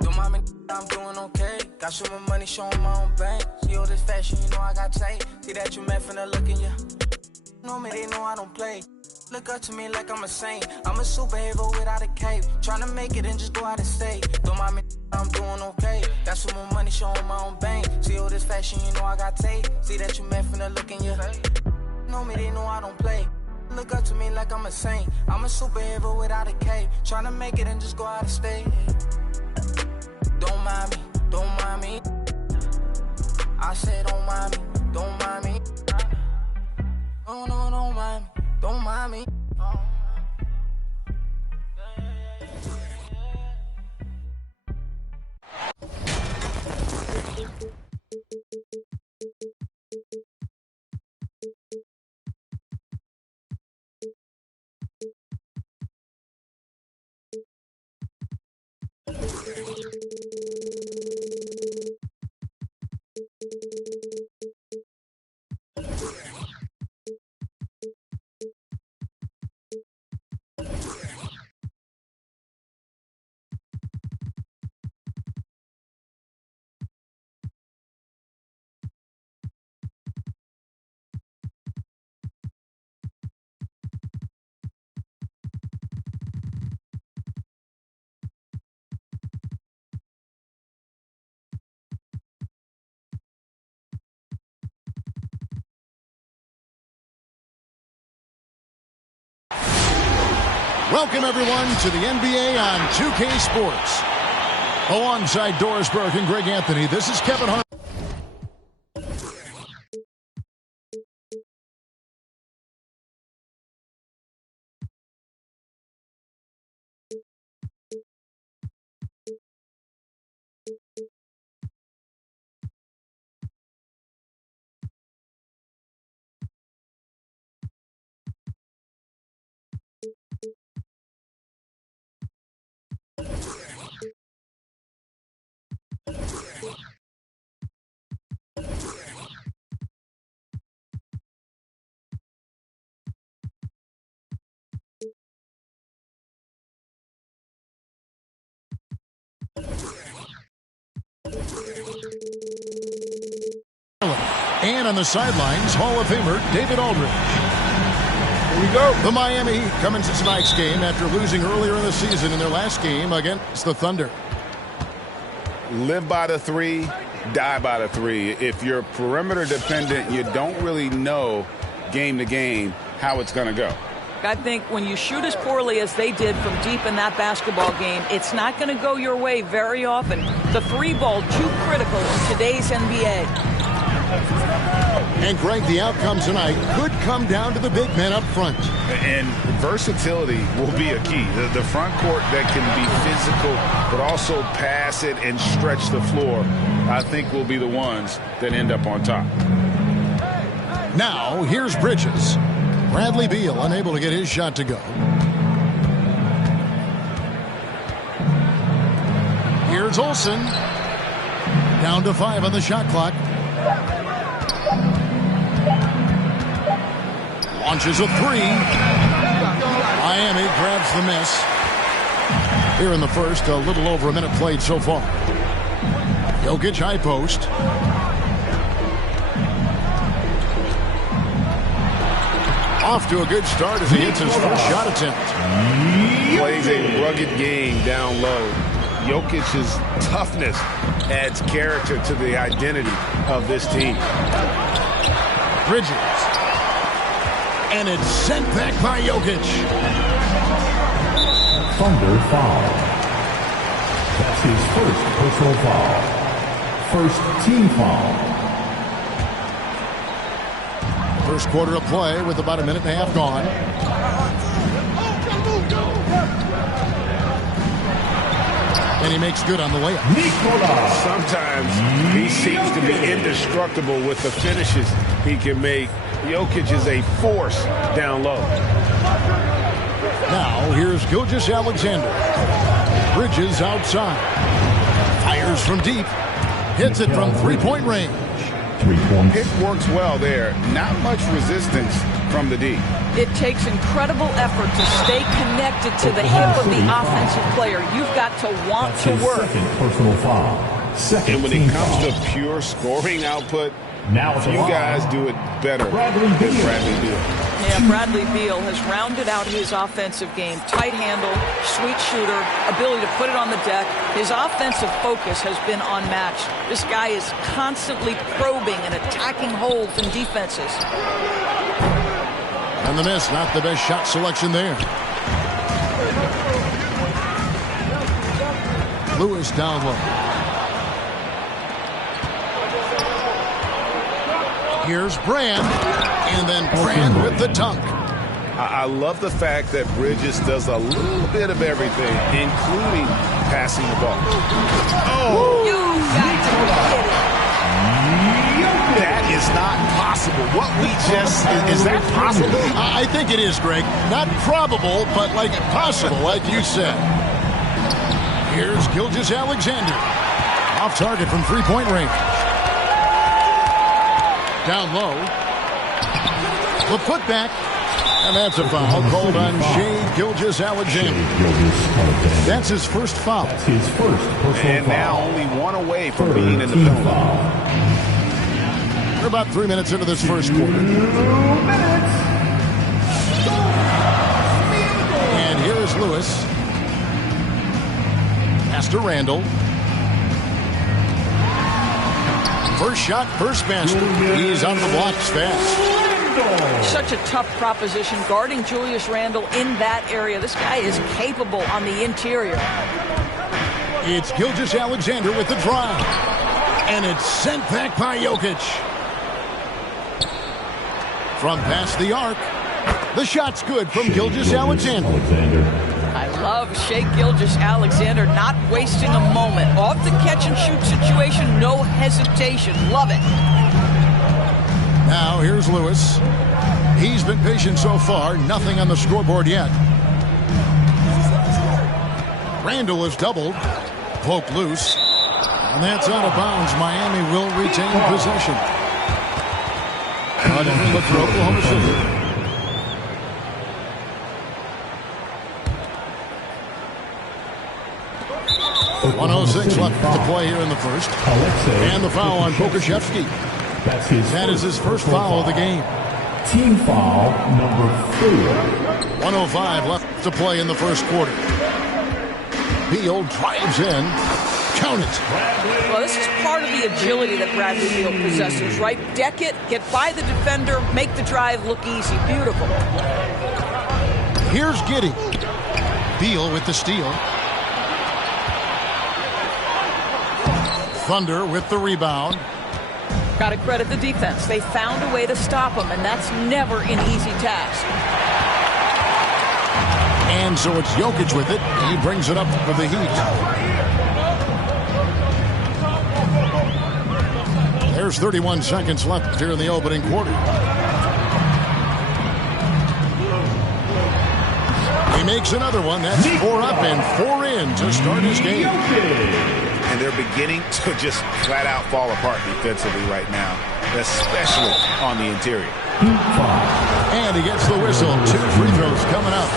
Don't mind me, I'm doing okay. Got some more money, showing my own bank. See all this fashion, you know I got tape. See that you met finna look in ya. Know me, they know I don't play. Look up to me like I'm a saint. I'm a superhero without a cape. Tryna make it and just go out and stay. Don't mind me, I'm doing okay. Got some more money, showing my own bank. See all this fashion, you know I got tape. See that you met finna look in ya. Know me, they know I don't play. Look up to me like I'm a saint. I'm a superhero without a cape. Tryna make it and just go out and stay. Don't mind me, don't mind me. I said don't mind me, don't mind me. No, no, don't mind me, don't mind me. Welcome, everyone, to the NBA on 2K Sports. Alongside Doris Burke and Greg Anthony, this is Kevin Hart. And on the sidelines, Hall of Famer David Aldridge. Here we go. The Miami Heat come into tonight's game after losing earlier in the season in their last game against the Thunder. Live by the three, die by the three. If you're perimeter dependent, you don't really know game to game how it's going to go. I think when you shoot as poorly as they did from deep in that basketball game, it's not going to go your way very often. The three ball, too critical in today's NBA. And Greg, the outcome tonight could come down to the big men up front. And versatility will be a key. The front court that can be physical, but also pass it and stretch the floor, I think will be the ones that end up on top. Now, here's Bridges. Bradley Beal unable to get his shot to go. Here's Olsen. Down to 5 on the shot clock. Launches a 3. Miami grabs the miss. Here in the first, a little over a minute played so far. Jokic high post. Off to a good start as he hits his first shot attempt. Plays a rugged game down low. Jokic's toughness adds character to the identity of this team. Bridges. And it's sent back by Jokic. Thunder foul. That's his first personal foul. First team foul. First quarter of play with about a minute and a half gone. And he makes good on the layup. Sometimes he seems to be indestructible with the finishes he can make. Jokic is a force down low. Now here's Gilgeous-Alexander. Bridges outside. Fires from deep. Hits it from three-point range. Pick works well there. Not much resistance from the D. It takes incredible effort to stay connected to the hip of the offensive player. You've got to want to work. Second personal foul. Second And when it comes to pure scoring output, now you guys do it better than Bradley Beal. Yeah, Bradley Beal has rounded out his offensive game. Tight handle, sweet shooter, ability to put it on the deck. His offensive focus has been unmatched. This guy is constantly probing and attacking holes in defenses. And the miss, not the best shot selection there. Lewis down low. Here's Brand, and then Brand with the dunk. I love the fact that Bridges does a little bit of everything, including passing the ball. Oh! You got to be kidding. That is not possible. What we just... Is that possible? I think it is, Greg. Not probable, but like possible, like you said. Here's Gilgeous-Alexander. Off target from three-point range. Down low. The putback. And that's a foul called on Shai Gilgeous-Alexander. That's his first foul. That's his first personal And foul. now only one away from being in the penalty. We're about 3 minutes into this first quarter. And here is Lewis. Pass to Randall. First shot, first basket. He's on the blocks fast. Such a tough proposition guarding Julius Randle in that area. This guy is capable on the interior. It's Gilgeous-Alexander with the drive. And it's sent back by Jokic. From past the arc. The shot's good from Gilgeous-Alexander. I love Shai Gilgeous-Alexander not wasting a moment. Off the catch-and-shoot situation, no hesitation. Love it. Now here's Lewis. He's been patient so far. Nothing on the scoreboard yet. Randall is doubled. Poke loose. And that's out of bounds. Miami will retain possession. Look for Oklahoma City. 1:06 left to play here in the first. And the foul on Pokusevski. That is his first foul of the game. Team foul number 4. 1:05 left to play in the first quarter. Beal drives in. Count it. Well, this is part of the agility that Bradley Beal possesses, right? Deck it, get by the defender, make the drive look easy. Beautiful. Here's Giddey. Beal with the steal. Thunder with the rebound. Got to credit the defense. They found a way to stop him, and that's never an easy task. And so it's Jokic with it. He brings it up for the Heat. There's 31 seconds left here in the opening quarter. He makes another one. That's 4 up and 4 in to start his game. And they're beginning to just flat out fall apart defensively right now, especially on the interior. And he gets the whistle. 2 free throws coming up.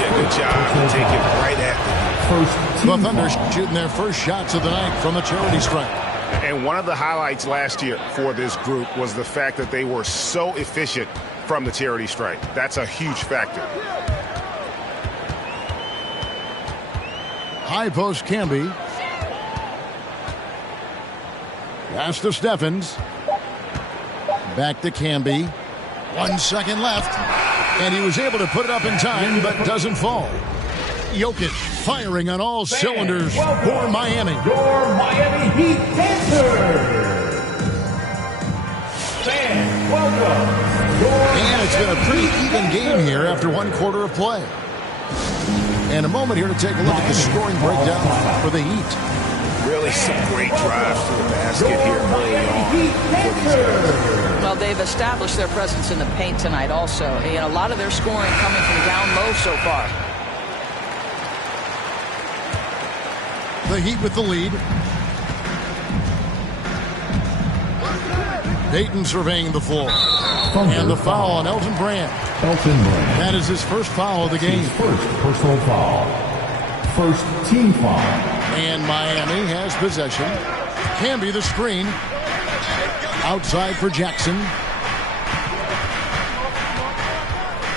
Yeah, good job to take it right at The Thunder shooting their first shots of the night from the charity stripe. And one of the highlights last year for this group was the fact that they were so efficient from the charity stripe. That's a huge factor. High post Camby. Pass to Steffens. Back to Camby. 1 second left. And he was able to put it up in time, but doesn't fall. Jokic firing on all cylinders for Miami. Your Miami Heat Panthers. Fans, welcome. And it's been a pretty even game here after 1 quarter of play. And a moment here to take a look at the scoring breakdown for the Heat. Really some great drives to the basket here early on for these guys. Well, they've established their presence in the paint tonight also. And a lot of their scoring coming from down low so far. The Heat with the lead. Dayton surveying the floor. And the foul on Elton Brand. That is his first foul of the game. His first personal foul. First team foul. And Miami has possession. Camby the screen. Outside for Jackson.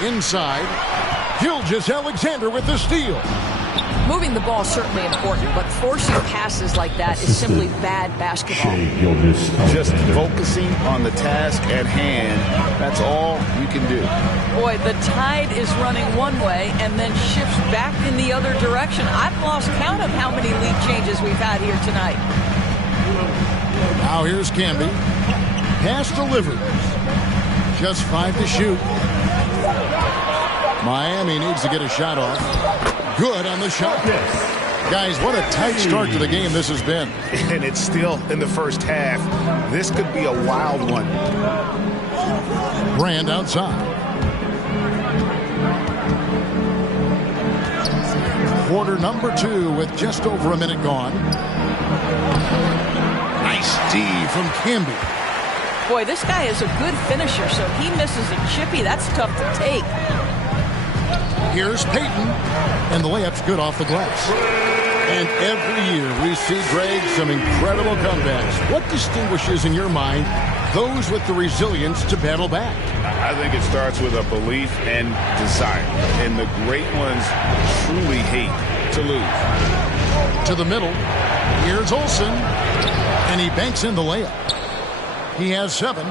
Inside. Gilgeous-Alexander with the steal. Moving the ball is certainly important, but forcing passes like that is simply bad basketball. Just focusing on the task at hand, that's all you can do. Boy, the tide is running one way and then shifts back in the other direction. I've lost count of how many lead changes we've had here tonight. Now here's Camby. Pass delivered. Just 5 to shoot. Miami needs to get a shot off. Good on the shot. Guys, what a tight start to the game this has been. And it's still in the first half. This could be a wild one. Brand outside. Quarter number 2 with just over a minute gone. Nice D from Camby. Boy, this guy is a good finisher, so he misses a chippy. That's tough to take. Here's Payton, and the layup's good off the glass. And every year we see, Greg, some incredible comebacks. What distinguishes, in your mind, those with the resilience to battle back? I think it starts with a belief and desire. And the great ones truly hate to lose. To the middle, here's Olsen, and he banks in the layup. He has 7.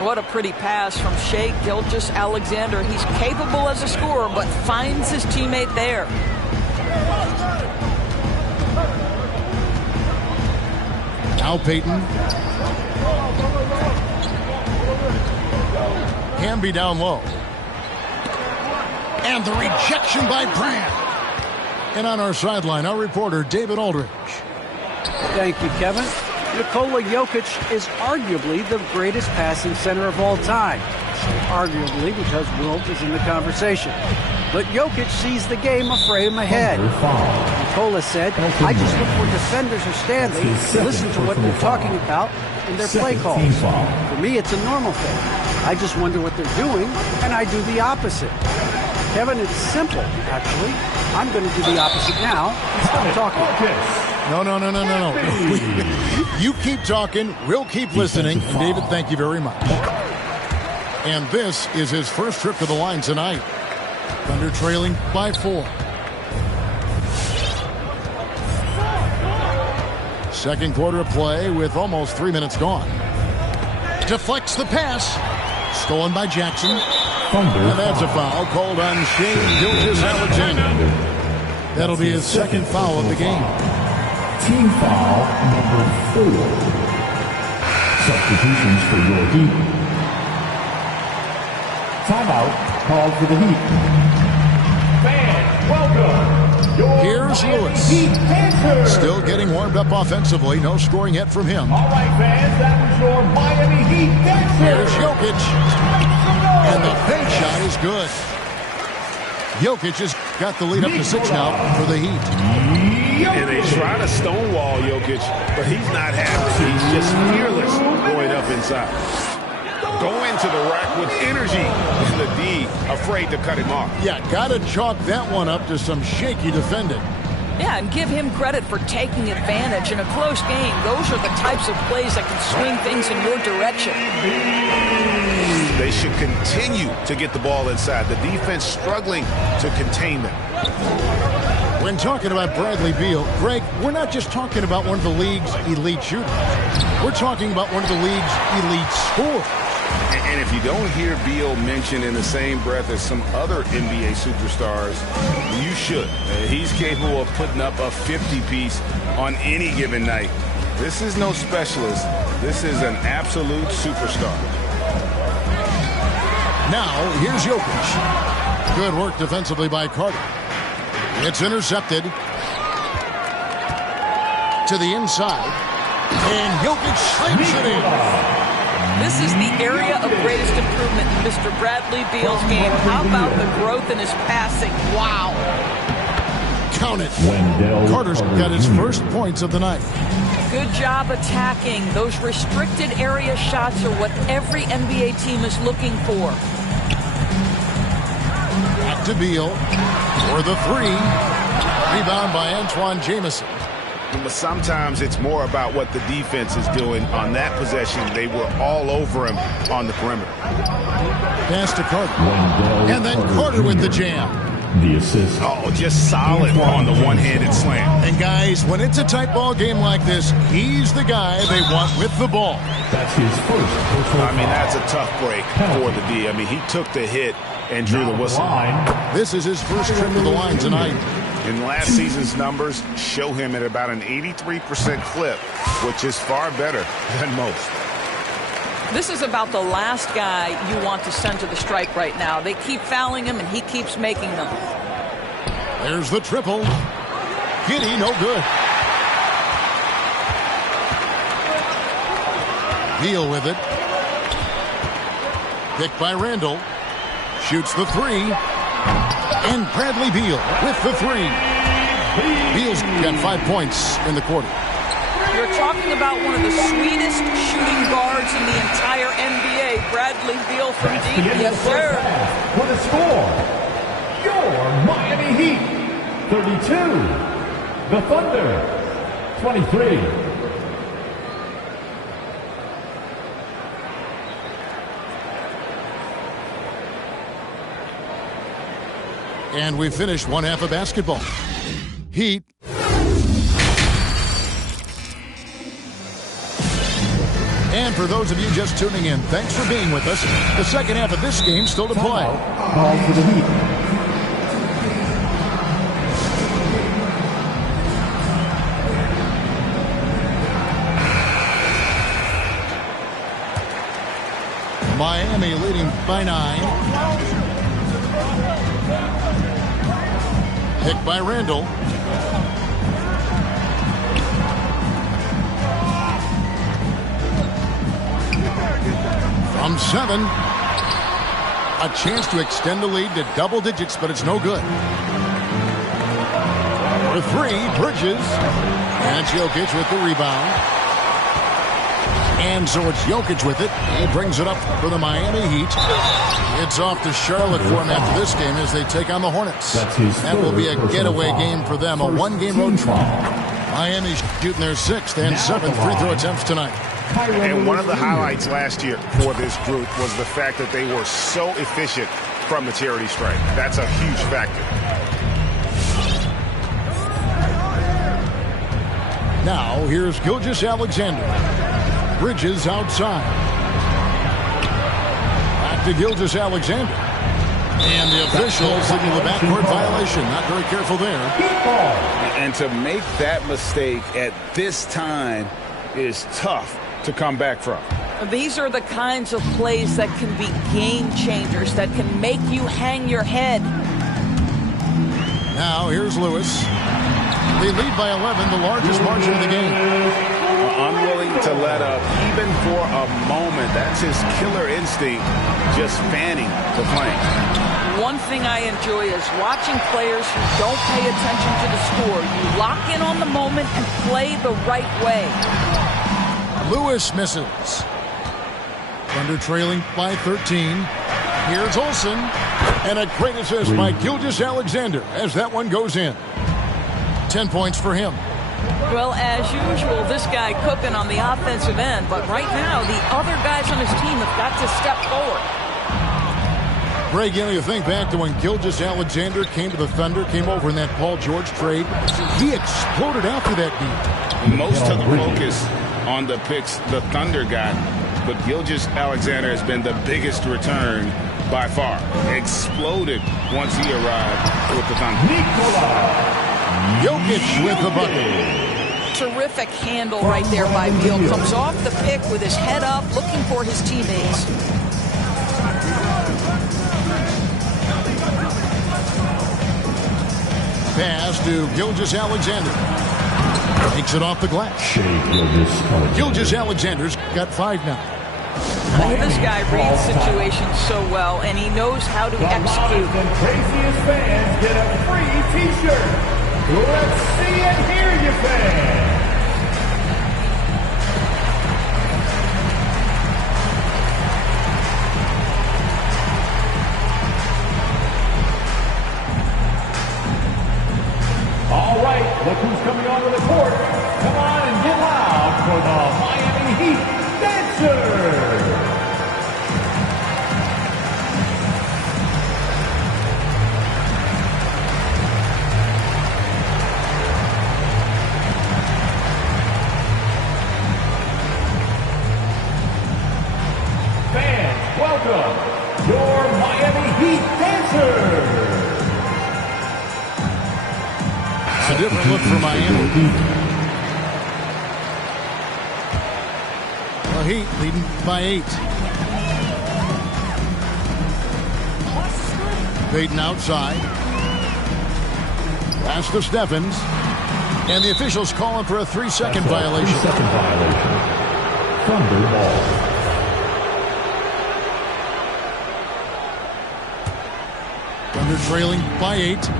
What a pretty pass from Shea Gilgeous-Alexander. He's capable as a scorer, but finds his teammate there. Now Payton. Camby down low. And the rejection by Brand. And on our sideline, our reporter, David Aldridge. Thank you, Kevin. Nikola Jokic is arguably the greatest passing center of all time. Arguably because Wilt is in the conversation. But Jokic sees the game a frame ahead. Nikola said, I just look where defenders are standing, listen to what they're talking about in their play calls. For me, it's a normal thing. I just wonder what they're doing, and I do the opposite. Kevin, it's simple, actually. I'm going to do the opposite now and stop talking. No. You keep talking, we'll keep listening. And David, thank you very much. And this is his first trip to the line tonight. Thunder trailing by 4. Second quarter of play with almost 3 minutes gone. Deflects the pass. Stolen by Jackson. And that's a foul called on Shea Gilgeous-Alexander. That'll be his second foul of the game. Team foul number 4. Substitutions for your Heat. Timeout called for the Heat. Fans, welcome. Here's Lewis. Still getting warmed up offensively. No scoring yet from him. All right, fans, that was your Miami Heat Dancers. Here's Jokic. And the fake shot is good. Jokic has got the lead up to 6 now for the Heat. And they try to stonewall Jokic, but he's not happy. He's just fearless going up inside. Going to the rack with energy. And the D afraid to cut him off. Yeah, got to chalk that one up to some shaky defending. Yeah, and give him credit for taking advantage in a close game. Those are the types of plays that can swing things in your direction. They should continue to get the ball inside. The defense struggling to contain them. When talking about Bradley Beal, Greg, we're not just talking about one of the league's elite shooters. We're talking about one of the league's elite scorers. And if you don't hear Beal mentioned in the same breath as some other NBA superstars, you should. He's capable of putting up a 50-piece on any given night. This is no specialist. This is an absolute superstar. Now, here's Jokic. Good work defensively by Carter. It's intercepted to the inside. And Jokic slams it in. This is the area of greatest improvement in Mr. Bradley Beal's game. How about the growth in his passing? Wow. Count it. Carter's got his first points of the night. Good job attacking. Those restricted area shots are what every NBA team is looking for. Back to Beal for the three. Rebound by Antoine Jamison. But sometimes it's more about what the defense is doing on that possession. They were all over him on the perimeter. Pass to Carter. And then Carter with the jam. The assist. Oh, just solid on the one-handed slam. And guys, when it's a tight ball game like this, he's the guy they want with the ball. That's his first personal I mean, foul. that's a tough break for the D. I mean, he took the hit and drew the whistle. This is his first trip to the line tonight. In last season's numbers, show him at about an 83% clip, which is far better than most. This is about the last guy you want to send to the strike right now. They keep fouling him, and he keeps making them. There's the triple. Giddy, no good. Beal with it. Picked by Randall. Shoots the three. And Bradley Beal with the three. Beal's got 5 points in the quarter. You're talking about one of the sweetest shooting guards in the entire NBA. Bradley Beal from deep. Yes, sir. For the score, your Miami Heat, 32. The Thunder, 23. And we finished one half of basketball. Heat. And for those of you just tuning in, thanks for being with us. The second half of this game still to play. Ball for the Heat. Miami leading by 9. Picked by Randall. From 7. A chance to extend the lead to double digits, but it's no good. For 3, Bridges. And it's Jokic with the rebound. And so it's Jokic with it. He brings it up for the Miami Heat. It's off to Charlotte for him after this game as they take on the Hornets. That will be a getaway game for them, a one-game road trip. Miami shooting their 6th and 7th free throw attempts tonight. And one of the highlights last year for this group was the fact that they were so efficient from the charity stripe. That's a huge factor. Now, here's Gilgeous-Alexander. Bridges outside. Back to Gilgeous-Alexander. And the official signaled the backcourt violation. Not very careful there. And to make that mistake at this time is tough to come back from. These are the kinds of plays that can be game changers, that can make you hang your head. Now, here's Lewis. They lead by 11, the largest margin of the game. Unwilling to let up, even for a moment. That's his killer instinct, just fanning the flame. One thing I enjoy is watching players who don't pay attention to the score. You lock in on the moment and play the right way. Lewis misses. Thunder trailing by 13. Here's Olsen. And a great assist by Gilgeous-Alexander as that one goes in. 10 points for him. Well, as usual, this guy cooking on the offensive end, but right now the other guys on his team have got to step forward. Greg, you think back to when Gilgeous-Alexander came to the Thunder, came over in that Paul George trade. He exploded after that deal. Most of the focus on the picks the Thunder got, but Gilgeous-Alexander has been the biggest return by far. Exploded once he arrived with the Thunder. Jokic with the bucket. Terrific handle right there by Beal. Comes off the pick with his head up, looking for his teammates. Pass to Gilgeous-Alexander. Takes it off the glass. Gilgeous-Alexander's got 5 now. This guy reads situations so well, and he knows how to execute. The craziest fans get a free T-shirt. Let's see and hear you, fans. look for Miami. The Heat leading by 8. Payton outside. Pass to Steffens. And the officials calling for a 3-second violation. 3-second violation. Thunder ball. Thunder trailing by 8.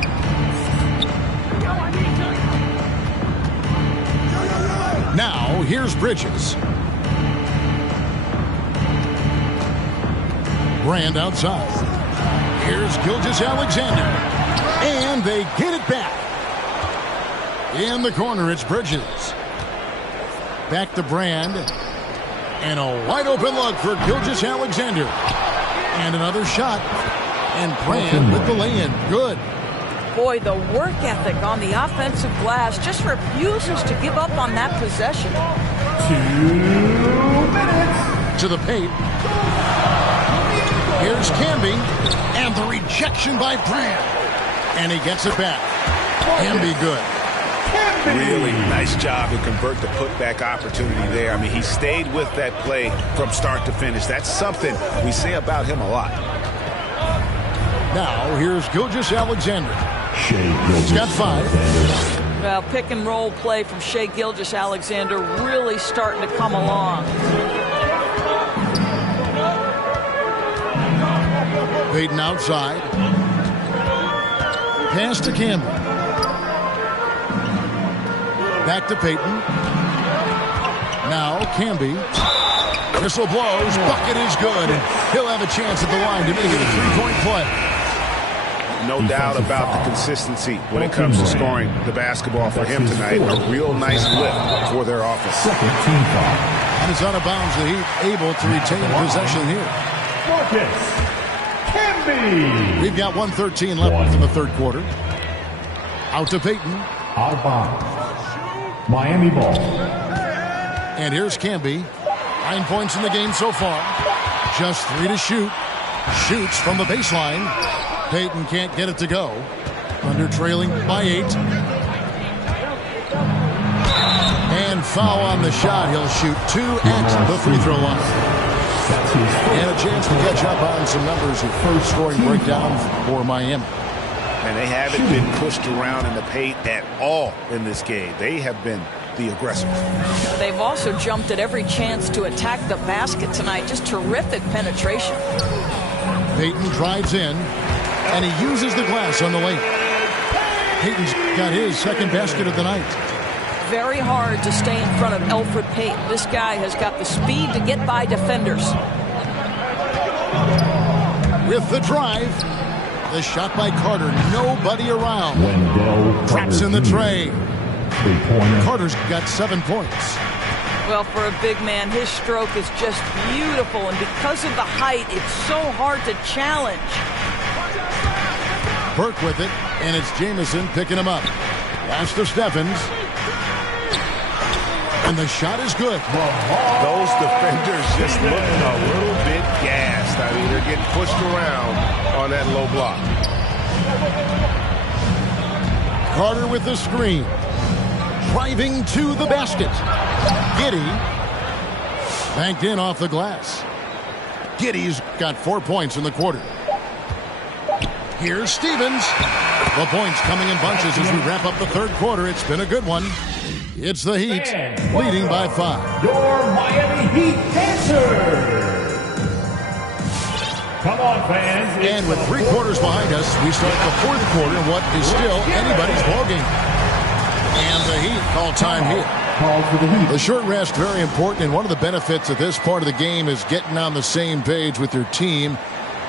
Now, here's Bridges. Brand outside. Here's Gilgeous-Alexander. And they get it back. In the corner, it's Bridges. Back to Brand. And a wide open look for Gilgeous-Alexander. And another shot. And Brand with the lay-in. Good. Boy, the work ethic on the offensive glass just refuses to give up on that possession. 2 minutes. To the paint. Here's Camby. And the rejection by Brand. And he gets it back. Camby good. Really nice job to convert the putback opportunity there. I mean, he stayed with that play from start to finish. That's something we say about him a lot. Now, here's Gilgeous-Alexander. He's got 5. Well, pick and roll play from Shai Gilgeous-Alexander really starting to come along. Payton outside. Pass to Campbell. Back to Payton. Now Camby. Whistle blows. Bucket is good. And he'll have a chance at the line to make it a 3-point play. No doubt about the consistency when it comes to scoring the basketball for him tonight. A real nice lift for their offense. Second team foul. And it's out of bounds. The Heat able to retain possession here. Marcus Camby. We've got 1:13 left in the third quarter. Out to Payton. Out of bounds. Miami ball. And here's Camby. 9 points in the game so far. Just 3 to shoot. Shoots from the baseline. Payton can't get it to go. Under trailing by 8. And foul on the shot. He'll shoot 2 at the free throw line. And a chance to catch up on some numbers of first scoring breakdown for Miami. And they haven't been pushed around in the paint at all in this game. They have been the aggressors. They've also jumped at every chance to attack the basket tonight. Just terrific penetration. Payton drives in, and he uses the glass on the lane. Payton's got his second basket of the night. Very hard to stay in front of Elfrid Payton. This guy has got the speed to get by defenders. With the drive. The shot by Carter. Nobody around. Traps in the tray. Carter's got 7 points. Well, for a big man, his stroke is just beautiful. And because of the height, it's so hard to challenge. Burke with it. And it's Jamison picking him up. Pass to Steffens. And the shot is good. Those defenders just looking a little bit gassed. I mean, they're getting pushed around on that low block. Carter with the screen. Driving to the basket. Giddey. Banked in off the glass. Giddey's got 4 points in the quarter. Here's Stevens. The points coming in bunches as we wrap up the third quarter. It's been a good one. It's the Heat leading by 5. Your Miami Heat answer. Come on, fans. And with 3 quarters behind us, we start the fourth quarter in what is still anybody's ballgame. And the Heat call time here. The short rest, very important, and one of the benefits of this part of the game is getting on the same page with your team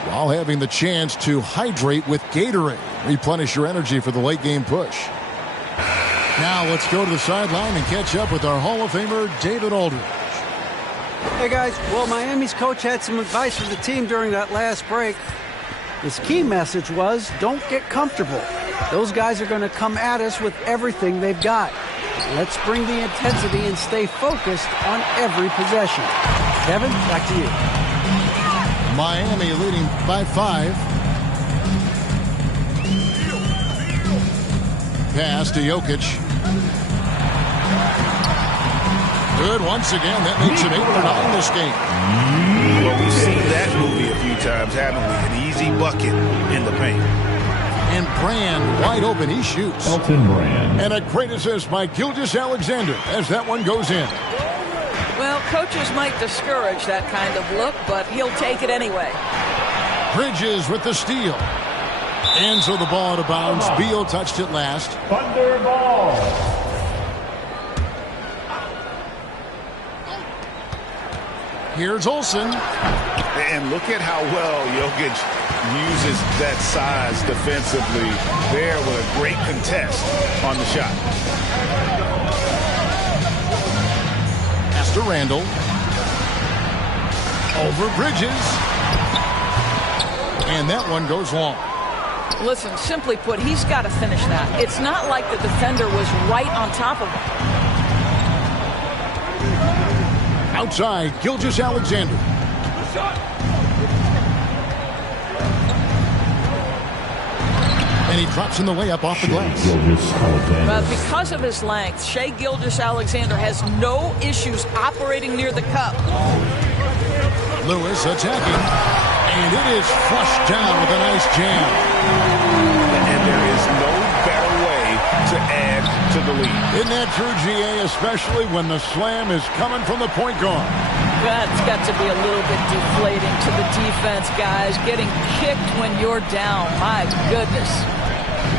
while having the chance to hydrate with Gatorade. Replenish your energy for the late game push. Now let's go to the sideline and catch up with our Hall of Famer, David Aldridge. Hey guys, well, Miami's coach had some advice for the team during that last break. His key message was, don't get comfortable. Those guys are going to come at us with everything they've got. Let's bring the intensity and stay focused on every possession. Kevin, back to you. Miami leading by 5. Pass to Jokic. Good once again. That makes him 8 for 9 this game. Well, we've seen that movie a few times, haven't we? An easy bucket in the paint. And Brand wide open. He shoots. Elton Brand. And a great assist by Gilgeous-Alexander as that one goes in. Well, coaches might discourage that kind of look, but he'll take it anyway. Bridges with the steal. And so the ball out of bounds. Beal touched it last. Thunder ball. Here's Olsen. And look at how well Jokic uses that size defensively there with a great contest on the shot. Pass to Randall. Over Bridges. And that one goes long. Listen, simply put, he's got to finish that. It's not like the defender was right on top of him. Outside, Gilgeous-Alexander. And he drops in the layup off the glass. But because of his length, Shai Gilgeous-Alexander has no issues operating near the cup. Lewis attacking. And it is flushed down with a nice jam. And there is no better way to add to the lead. Isn't that true, GA? Especially when the slam is coming from the point guard. That's got to be a little bit deflating to the defense, guys. Getting kicked when you're down. My goodness.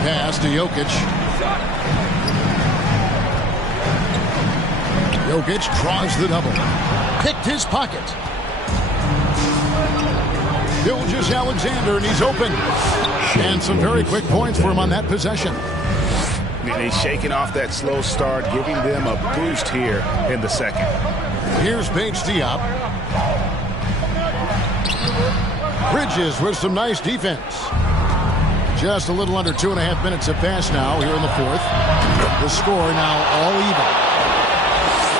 Pass to Jokic. Jokic draws the double. Picked his pocket. Gilgeous-Alexander, and he's open. And some very quick points for him on that possession. And he's shaking off that slow start, giving them a boost here in the second. Here's Paige Diop. Bridges with some nice defense. Just a little under 2.5 minutes have passed now here in the fourth. The score now all even.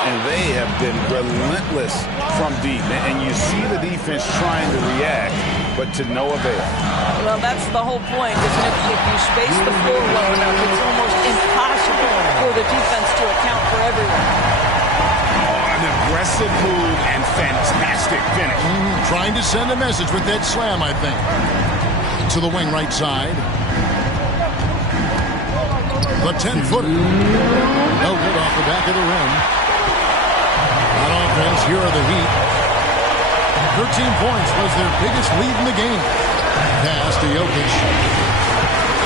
And they have been relentless from deep. And you see the defense trying to react, but to no avail. Well, that's the whole point, isn't it? If you space the floor well enough, it's almost impossible for the defense to account for everyone. An aggressive move and fantastic finish. Trying to send a message with that slam, I think. To the wing right side. The 10-footer. No good off the back of the rim. On offense, here are the Heat. 13 points was their biggest lead in the game. Pass to Jokic.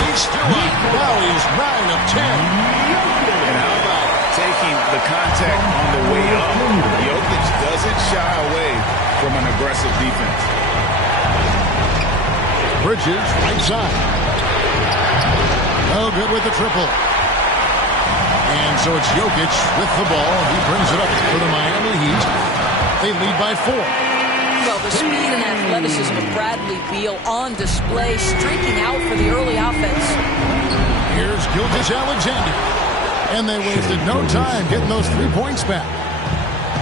He's still up. Now he's 9 of 10. And how about taking the contact on the way up? Jokic doesn't shy away from an aggressive defense. Bridges, right side. Oh, good with the triple. And so it's Jokic with the ball. He brings it up for the Miami Heat. They lead by 4. Well, the speed and athleticism of Bradley Beal on display, streaking out for the early offense. Here's Gilgeous-Alexander. And they wasted no time getting those 3 points back.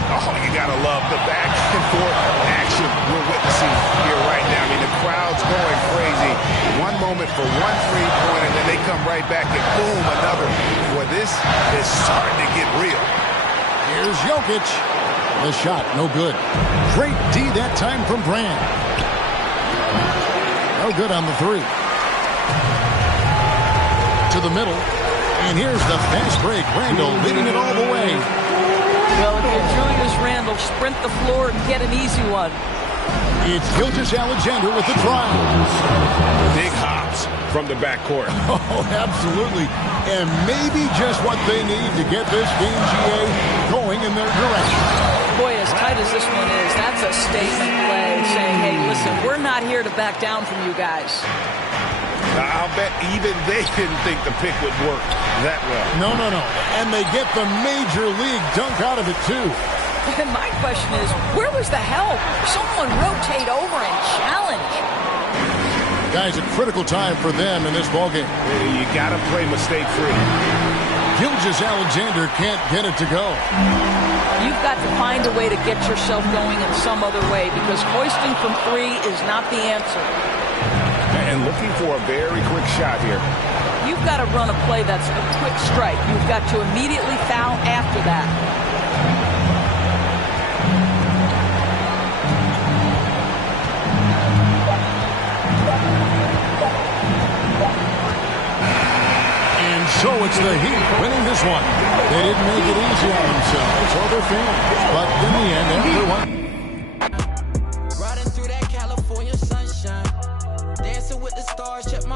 Oh, you got to love the back and forth action we're witnessing here right now. I mean, the crowd's going crazy. One moment for one three-point, and then they come right back and boom, another. Boy, this is starting to get real. Here's Jokic. The shot, no good. Great D that time from Brand. No good on the 3. To the middle. And here's the fast break. Randall leading it all the way. Well, if you're Julius Randle, sprint the floor and get an easy one. It's Gilgeous-Alexander with the drive. Big hops from the backcourt. Oh, absolutely. And maybe just what they need to get this game, GA, going in their direction. Boy, as tight as this one is, that's a statement play saying, hey, listen, we're not here to back down from you guys. I'll bet even they didn't think the pick would work that well. No. And they get the major league dunk out of it, too. And my question is, where was the help? Someone rotate over and challenge. Guys, a critical time for them in this ballgame. You got to play mistake-free. Gilgeous-Alexander can't get it to go. You've got to find a way to get yourself going in some other way because hoisting from 3 is not the answer. And looking for a very quick shot here. You've got to run a play that's a quick strike. You've got to immediately foul after that. So it's the Heat winning this one. They didn't make it easy on themselves or their fans, but in the end, after one.